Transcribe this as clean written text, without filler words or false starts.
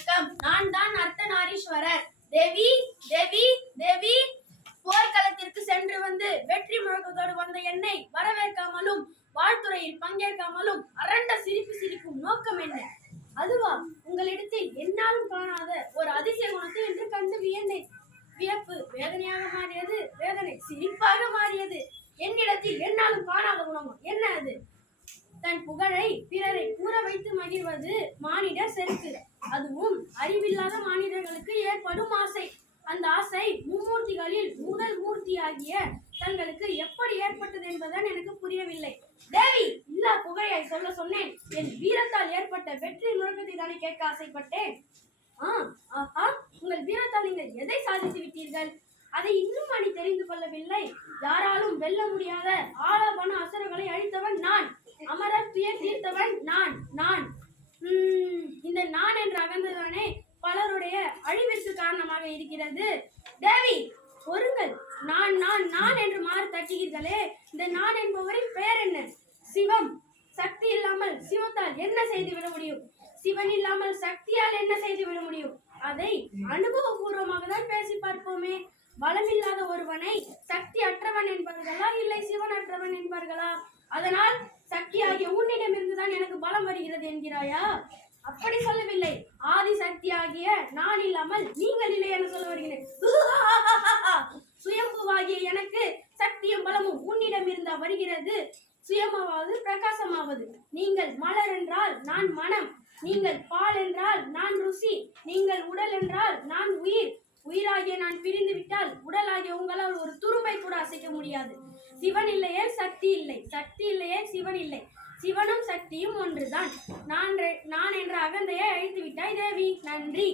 வணக்கம். நான் தான் அர்த்தநாரீஸ்வரர். தேவி தேவி தேவி. போர்க்களத்திற்கு சென்று வந்து வெற்றி முழக்கத்தோடு வந்த என்னை வரவேற்காமலும் வாழ்த்துறையில் பங்கேற்காமலும் அரண்ட சிரிப்பு சிரிக்கும் நோக்கம் என்ன? அதுவா உங்களிடத்தில் என்னாலும் காணாத ஒரு அதிசய குணத்தை என்று கண்டு வியந்தேன். வியப்பு வேதனையாக மாறியது, வேதனை சிரிப்பாக மாறியது. என்னிடத்தில் என்னாலும் காணாத குணமா என்ன அது? தன் புகழை பிறரை கூற வைத்து மகிழ்வது மானிட செருக்கு. அதுவும் அறிவில்லாத மானிடர்களுக்கு ஏற்படும் ஆசை. அந்த ஆசை மும்மூர்த்திகளில் முதல் மூர்த்தியாகிய தங்களுக்கு எப்படி ஏற்பட்டது என்பதுதான் எனக்கு புரியவில்லை. தேவி, இல்லா புகழை சொல்ல சொன்னேன். என் வீரத்தால் ஏற்பட்ட வெற்றி முழக்கத்தை தானே கேட்க ஆசைப்பட்டேன். ஆஹா, உங்கள் வீரத்தால் நீங்கள் எதை சாதித்து விட்டீர்கள்? அதை இன்னும் அணி தெரிந்து கொள்ளவில்லை. யாராலும் வெல்ல முடியாத ஆளவன அசுரர்களை அழித்தவன் நான். அமரர் துயர் தீர்த்தவன் நான். இந்த நான் என்ற அகந்ததானே பலருடைய அழிவிற்கு காரணமாக இருக்கிறது. தேவி, பொறுங்கள். நான் நான் நான் என்று மாறு தட்டுகிறீர்களே, இந்த நான் என்பவரின் பெயர் என்ன? சிவம். சக்தி இல்லாமல் சிவத்தால் என்ன செய்து விட முடியும்? சிவன் இல்லாமல் சக்தியால் என்ன செய்து விட முடியும்? அதை அனுபவபூர்வமாக தான் பேசி பார்ப்போமே. பலமில்லாத ஒருவனை சக்தி அற்றவன் என்பார்களா, இல்லை சிவன் அற்றவன் என்பார்களா? அதனால் சக்தியாகிய உன்னிடமிருந்துதான் எனக்கு பலம் வருகிறது என்கிறாயா? அப்படி சொல்லவில்லை. ஆதி சக்தியாகிய நான் இல்லாமல் நீங்கள் இல்லை என சொல்ல வருகிறேன். சுயம்புவாகிய எனக்கு சக்தியும் பலமும் உன்னிடம் இருந்தா வருகிறது. சுயமாவது பிரகாசமாவது. நீங்கள் மலர் என்றால் நான் மனம், நீங்கள் பால் என்றால் நான் ருசி, நீங்கள் உடல் என்றால் நான் உயிர். உயிராகிய நான் பிரிந்து விட்டால் உடலாகிய உங்களால் ஒரு துரும்பை கூட அசைக்க முடியாது. சிவன் இல்லையே சக்தி இல்லை, சக்தி இல்லையே சிவன் இல்லை. சிவனும் சக்தியும் ஒன்றுதான். நான் என்ற அகந்தையை அழித்து விட்டாய் தேவி. நன்றி.